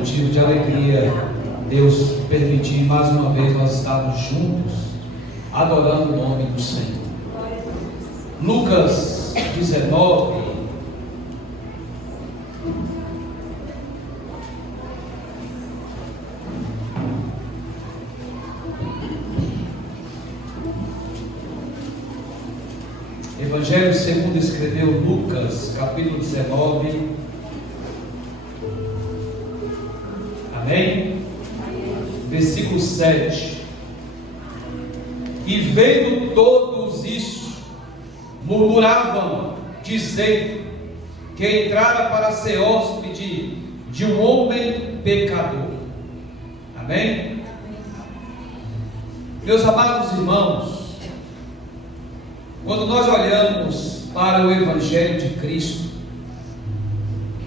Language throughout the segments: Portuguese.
motivo de alegria Deus permitir mais uma vez nós estarmos juntos, adorando o nome do Senhor. Lucas 19. Evangelho segundo escreveu Lucas, capítulo 19. Amém? Versículo 7. E vendo todos isso, murmuravam, dizendo que entrara para ser hóspede de um homem pecador. Amém? Meus amados irmãos, quando nós olhamos para o Evangelho de Cristo,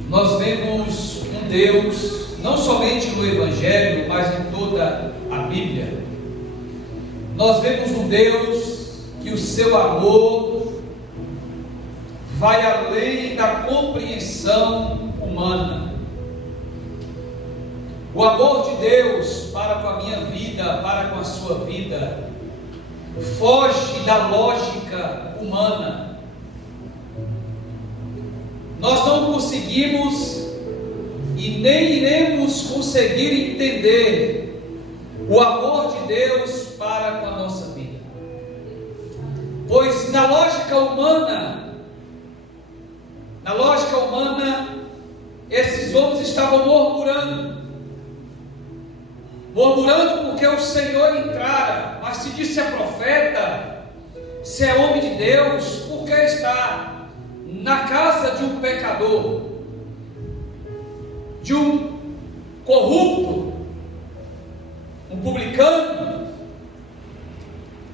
nós vemos um Deus, não somente no Evangelho, mas em toda a Bíblia. Nós vemos um Deus que o seu amor vai além da compreensão humana. O amor de Deus para com a minha vida, para com a sua vida, foge da lógica humana. Nós não conseguimos e nem iremos conseguir entender o amor de Deus para com a nossa vida, pois na lógica humana, esses homens estavam murmurando porque o Senhor entrara. Mas se disse é profeta, se é homem de Deus, por que está na casa de um pecador, de um corrupto, um publicano?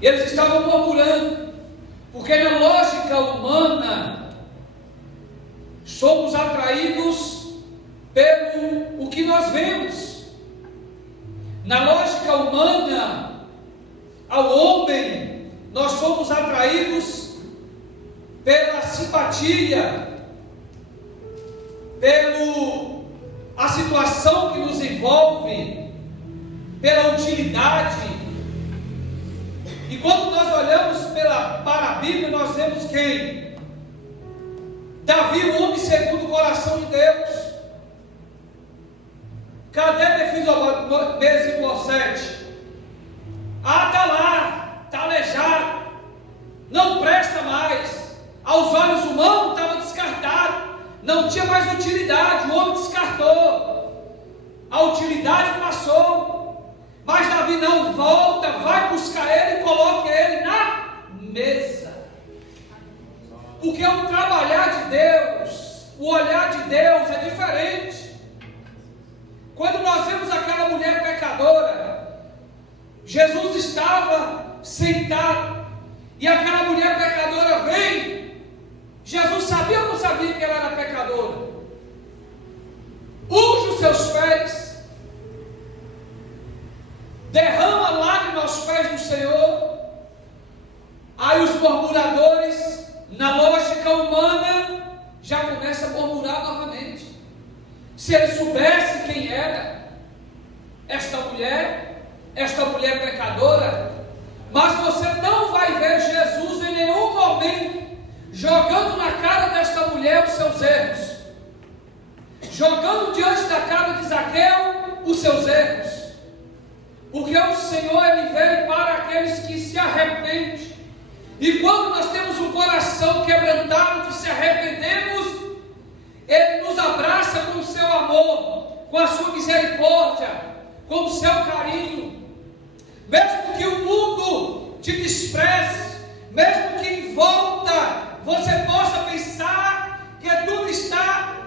E eles estavam murmurando, porque na lógica humana somos atraídos pelo o que nós vemos. Na lógica humana, ao homem, nós somos atraídos pela simpatia, pela situação que nos envolve, pela utilidade. E quando nós olhamos para a Bíblia, nós vemos quem? Davi, o homem segundo o coração de Deus. Cadê Mefibosete? Está lá, está aleijado, não presta mais. Aos olhos humanos estava descartado, não tinha mais utilidade. O homem descartou, a utilidade passou. Mas Davi não, volta, vai buscar ele e coloca ele na mesa. Porque o trabalhar de Deus, o olhar de Deus é diferente. Quando nós vemos aquela mulher pecadora, Jesus estava sentado e aquela mulher pecadora vem. Jesus sabia ou não sabia que ela era pecadora? Unge os seus pés, derrama lágrimas aos pés do Senhor. Aí os murmuradores, na lógica humana, já começam a murmurar novamente. Se ele soubesse quem era esta mulher pecadora, mas você não vai ver Jesus em nenhum momento jogando na cara desta mulher os seus erros, jogando diante da cara de Zaqueu os seus erros, porque o Senhor, ele veio para aqueles que se arrependem. E quando nós temos um coração quebrantado, que se arrependemos, Ele nos abraça com o seu amor, com a sua misericórdia, com o seu carinho. Mesmo que o mundo te despreze, mesmo que em volta você possa pensar que tudo está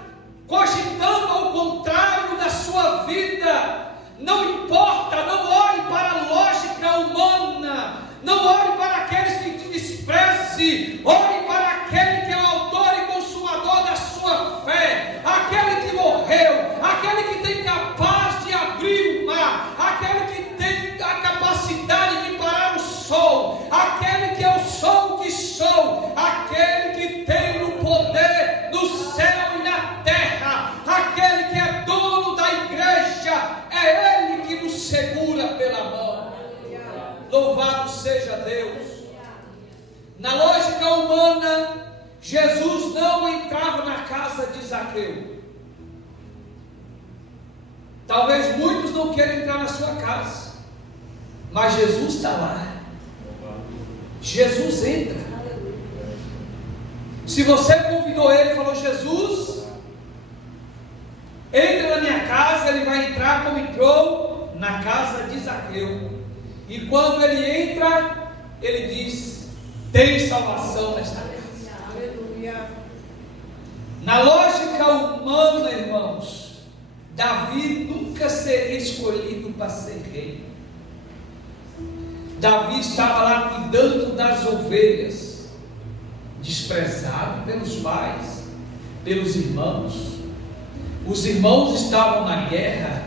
cogitando ao contrário da sua vida, não importa, não olhe para a lógica humana, não olhe para aqueles que te desprezem, olhe para aquele que é o autor e consumador da sua fé, aquele que morreu, aquele que tem capaz de abrir o mar, aquele que tem a capacidade de parar o sol, aquele que é o sol que sou, aquele que tem o poder no céu e na terra, aquele Jesus não entrava na casa de Zaqueu. Talvez muitos não queiram entrar na sua casa, mas Jesus está lá. Jesus entra. Se você convidou ele e falou: Jesus, entra na minha casa, ele vai entrar como entrou na casa de Zaqueu. E quando ele entra, ele diz: tem salvação nesta casa. Na lógica humana, irmãos, Davi nunca seria escolhido para ser rei. Davi estava lá cuidando das ovelhas, desprezado pelos pais, pelos irmãos. Os irmãos estavam na guerra.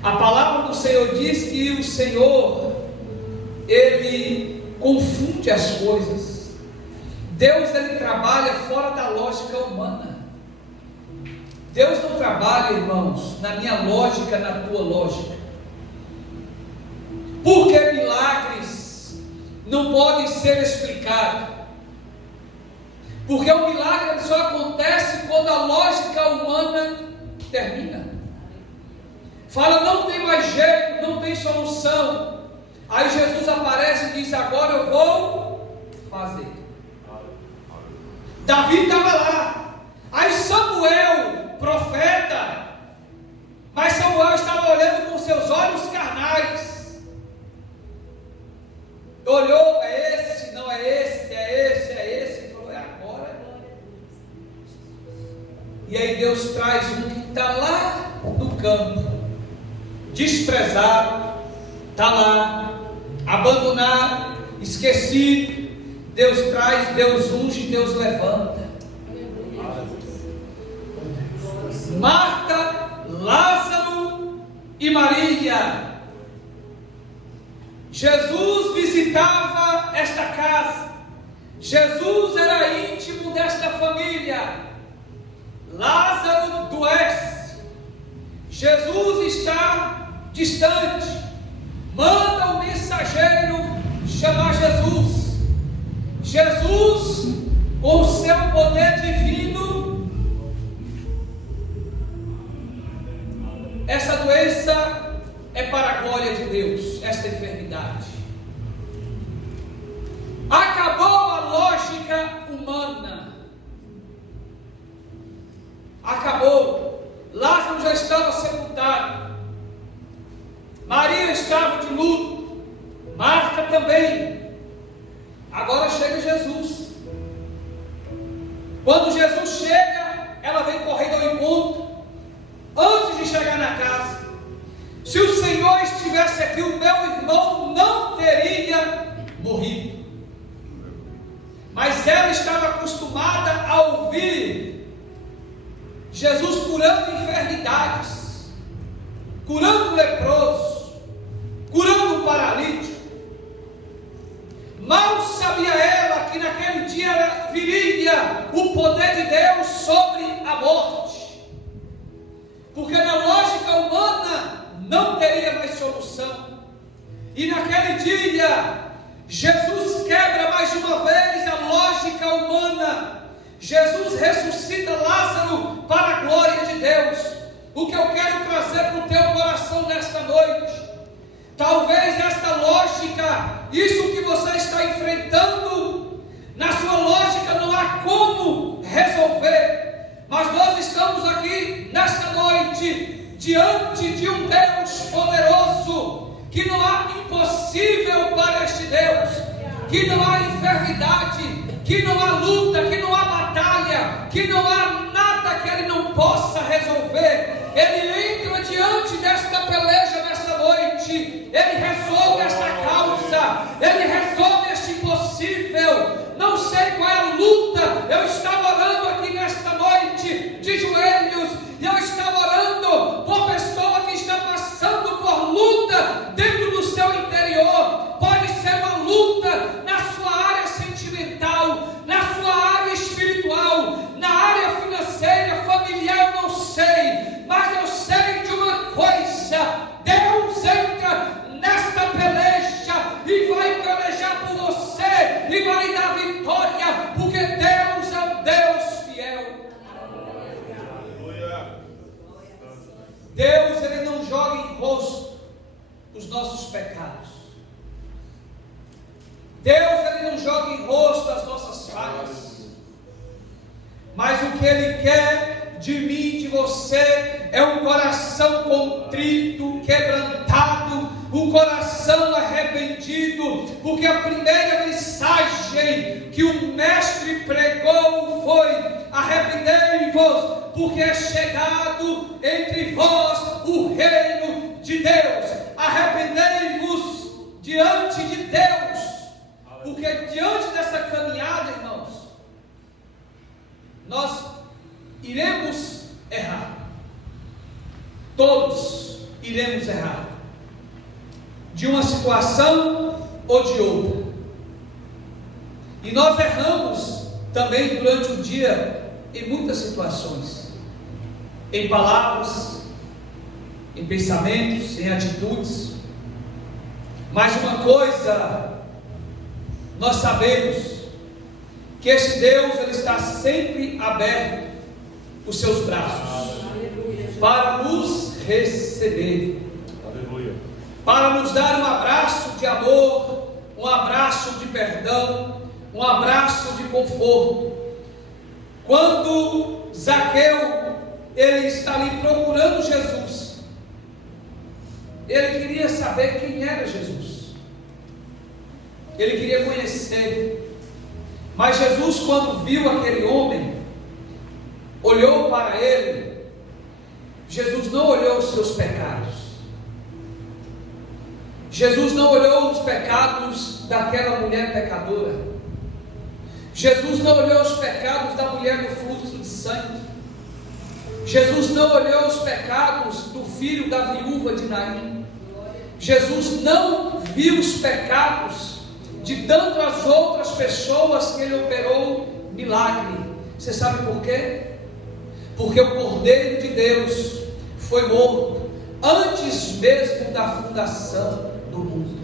A palavra do Senhor diz que o Senhor, Ele confunde as coisas. Deus, Ele trabalha fora da lógica humana. Deus não trabalha, irmãos, na minha lógica, na tua lógica. Porque milagres não podem ser explicados. Porque o milagre só acontece quando a lógica humana termina. Fala: não tem mais jeito, não tem solução. Aí Jesus aparece e diz: agora eu vou fazer. Davi estava lá. Aí Samuel, profeta, mas Samuel estava olhando com seus olhos carnais. Olhou: é esse, não é esse, é esse, é esse. E falou: é agora. E aí Deus traz um que está lá no campo, desprezado, está lá, abandonado, esquecido. Deus traz, Deus unge, Deus levanta. Marta, Lázaro e Maria. Jesus visitava esta casa. Jesus era íntimo desta família. Lázaro adoece. Jesus está distante. Manda o mensageiro chamar Jesus. Jesus, com o seu poder divino, essa doença é para a glória de Deus, esta enfermidade. Acabou a lógica humana. Acabou. Lázaro já estava sepultado. Maria estava de luto. Marta também. Agora chega Jesus. Quando Jesus chega, ela vem correndo ao encontro. Antes de chegar na casa, se o Senhor estivesse aqui, o meu irmão não teria morrido. Mas ela estava acostumada a ouvir Jesus curando enfermidades, curando o leproso, curando o paralítico. Mal sabia ela que naquele dia viria o poder de Deus sobre a morte. Porque na lógica humana não teria mais solução. E naquele dia, Jesus quebra mais uma vez a lógica humana. Jesus ressuscita Lázaro para a glória de Deus. O que eu quero trazer para o teu coração nesta noite, talvez esta lógica, isso que você está enfrentando, na sua lógica não há como resolver, mas nós estamos aqui nesta noite, diante de um Deus poderoso, que não há impossível para este Deus, que não há enfermidade, que não há luta, que não há batalha, que não há nada que Ele não possa resolver. Ele entra diante desta peleja nesta noite, Ele resolve esta causa, Ele resolve este impossível. Não sei qual é a luta, eu estava orando aqui nesta noite, de joelhos, e eu estava orando por pessoa que está passando por luta dentro do seu interior. Pode ser uma luta na sua área sentimental, na sua área espiritual, na área financeira, familiar, eu não sei, mas eu sei de uma coisa: Deus entra nesta peleja e vai pelejar em rosto os nossos pecados. Deus, Ele não joga em rosto as nossas falhas. Mas o que Ele quer de mim, de você, é um coração contrito, quebrantado, um coração arrependido, porque a primeira mensagem que o Mestre pregou foi: arrependei-vos, porque é chegado entre vós o reino de Deus. Arrependei-vos diante de Deus, porque diante dessa caminhada, irmãos, nós iremos errar. Todos iremos errar, de uma situação ou de outra. E nós erramos também durante o dia em muitas situações, em palavras, em pensamentos, em atitudes. Mas uma coisa nós sabemos, que esse Deus, Ele está sempre aberto os seus braços para nos receber, para nos dar um abraço de amor, um abraço de perdão, um abraço de conforto. Quando Zaqueu, ele está ali procurando Jesus, ele queria saber quem era Jesus, ele queria conhecer. Mas Jesus, quando viu aquele homem, olhou para ele. Jesus não olhou os seus pecados. Jesus não olhou os pecados daquela mulher pecadora. Jesus não olhou os pecados da mulher do fluxo de sangue. Jesus não olhou os pecados do filho da viúva de Naim. Jesus não viu os pecados de tantas outras pessoas que Ele operou milagre. Você sabe por quê? Porque o Cordeiro de Deus foi morto antes mesmo da fundação do mundo.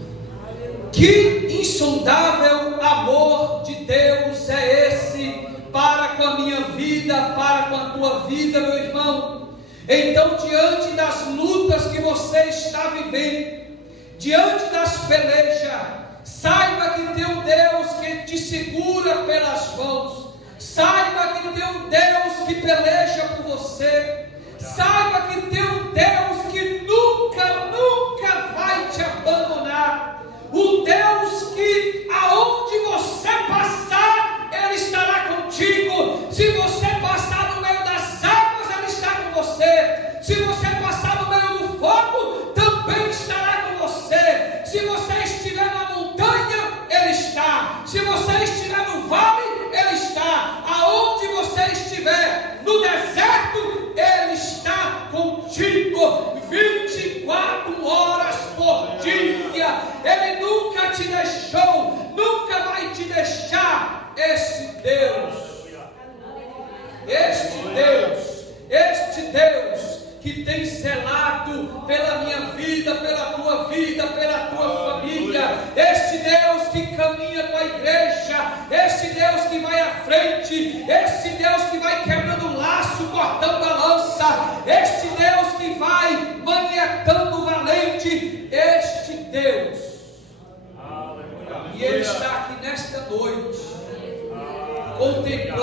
Que insondável amor de Deus é esse para com a minha vida, para com a tua vida, meu irmão. Então, diante das lutas que você está vivendo, diante das pelejas, saiba que tem um Deus que te segura pelas mãos. Saiba que tem um Deus que peleja por você. Saiba que tem um Deus que nunca vai te abandonar. O Deus que aonde você passar, Ele estará contigo. Se você passar no meio das águas, Ele está com você. Se você passar no meio do fogo, também estará com você. Se você estiver na montanha, Ele está. Se você estiver no vale, Ele está. Aonde você estiver, no deserto, Ele está contigo 24 horas por dia. Ele nunca te deixou, nunca vai te deixar. Este Deus que tem zelado pela minha vida, pela tua família, este Deus que caminha com a igreja, este Deus que vai à frente, este Deus que vai quebrando o laço, cortando a lança, este Deus que vai maniatando o valente, este Deus. E Ele está aqui nesta noite, contemplando